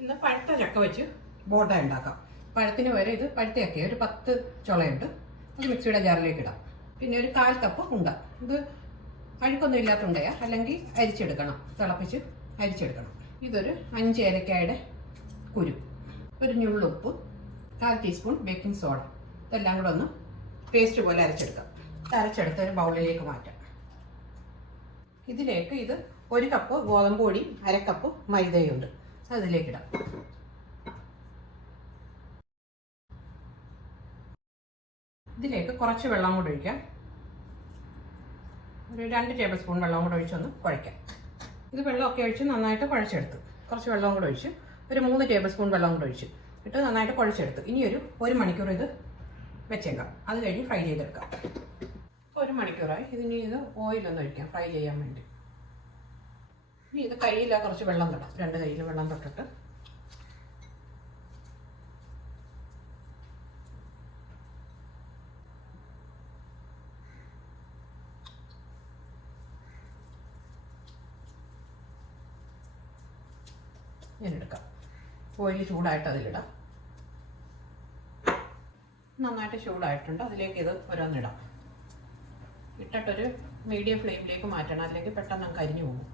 ഇന്ന് പഴുത്ത ചക്ക വെച്ച് ബോണ്ട ഉണ്ടാക്കാം. പഴത്തിന് വരെ ഇത് പഴുത്തയൊക്കെ ഒരു 10 ചുളയുണ്ട്. അത് മിക്സിയുടെ ജാറിലേക്ക് ഇടാം. പിന്നെ ഒരു 1/4 കപ്പ് ഉണ്ട. ഇത് അഴുക്കൊന്നും ഇല്ലാത്ത ഉണ്ടയാ, അല്ലെങ്കിൽ അരിച്ചെടുക്കണം, തിളപ്പിച്ച് അരിച്ചെടുക്കണം. ഇതൊരു 5 ഏലക്കായുടെ കുരു, ഒരു ഞുള്ളുപ്പ്, 1/4 ടീസ്പൂൺ ബേക്കിംഗ് സോഡ. ഇതെല്ലാം കൂടെ ഒന്ന് പേസ്റ്റ് പോലെ അരച്ചെടുക്കാം. അരച്ചെടുത്ത് ഒരു ബൗളിലേക്ക് മാറ്റാം. ഇതിലേക്ക് ഇത് 1 കപ്പ് ഗോതമ്പ് പൊടി, 1/2 കപ്പ് മൈദയുണ്ട്. അതിലേക്കിടാം. ഇതിലേക്ക് കുറച്ച് വെള്ളം കൂടെ ഒഴിക്കാം. ഒരു 2 ടേബിൾ സ്പൂൺ വെള്ളം കൂടെ ഒഴിച്ചൊന്ന് കുഴയ്ക്കാം. ഇത് വെള്ളമൊക്കെ ഒഴിച്ച് നന്നായിട്ട് കുഴച്ചെടുത്ത് കുറച്ച് വെള്ളം കൂടെ ഒഴിച്ച് ഒരു 3 ടേബിൾ സ്പൂൺ വെള്ളം കൂടെ ഒഴിച്ച് ഇട്ട് നന്നായിട്ട് കുഴച്ചെടുത്ത് ഇനി ഒരു 1 മണിക്കൂർ ഇത് വെച്ചേക്കാം. അത് കഴിഞ്ഞ് ഫ്രൈ ചെയ്തെടുക്കാം. 1 മണിക്കൂറായി. ഇതിന് ഇത് ഓയിലൊന്ന് ഒഴിക്കാം ഫ്രൈ ചെയ്യാൻ വേണ്ടി. ഇനി ഇത് കയ്യിൽ കുറച്ച് വെള്ളം തൊടാം. 2 കയ്യിൽ വെള്ളം തൊട്ടിട്ട് ഞാനെടുക്കാം. ഓയിൽ ചൂടായിട്ട് അതിലിടാം. നന്നായിട്ട് ചൂടായിട്ടുണ്ട്. അതിലേക്ക് ഇത് ഓരോന്നിടാം. ഇട്ടിട്ടൊരു മീഡിയം ഫ്ലെയിമിലേക്ക് മാറ്റണം, അല്ലെങ്കിൽ പെട്ടെന്ന് നമുക്ക് കരിഞ്ഞു പോകും.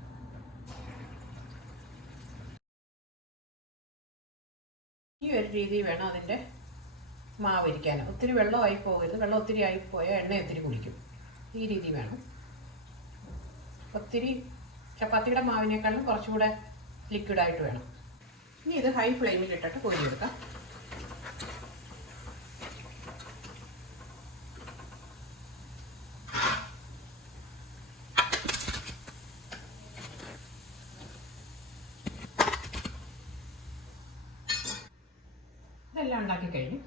ഈ ഒരു രീതി വേണം അതിൻ്റെ മാവിരിക്കാൻ. ഒത്തിരി വെള്ളമായി പോകരുത്. വെള്ളം ഒത്തിരി ആയിപ്പോയാൽ എണ്ണ ഒത്തിരി കുടിക്കും. ഈ രീതി വേണം. ഒത്തിരി ചപ്പാത്തിയുടെ മാവിനേക്കാളും കുറച്ചുകൂടെ ലിക്വിഡായിട്ട് വേണം. ഇനി ഇത് ഹൈ ഫ്ലെയിമിൽ ഇട്ടിട്ട് കോരിയെടുക്കാം. ഇതെല്ലാം ഉണ്ടാക്കി കഴിഞ്ഞു.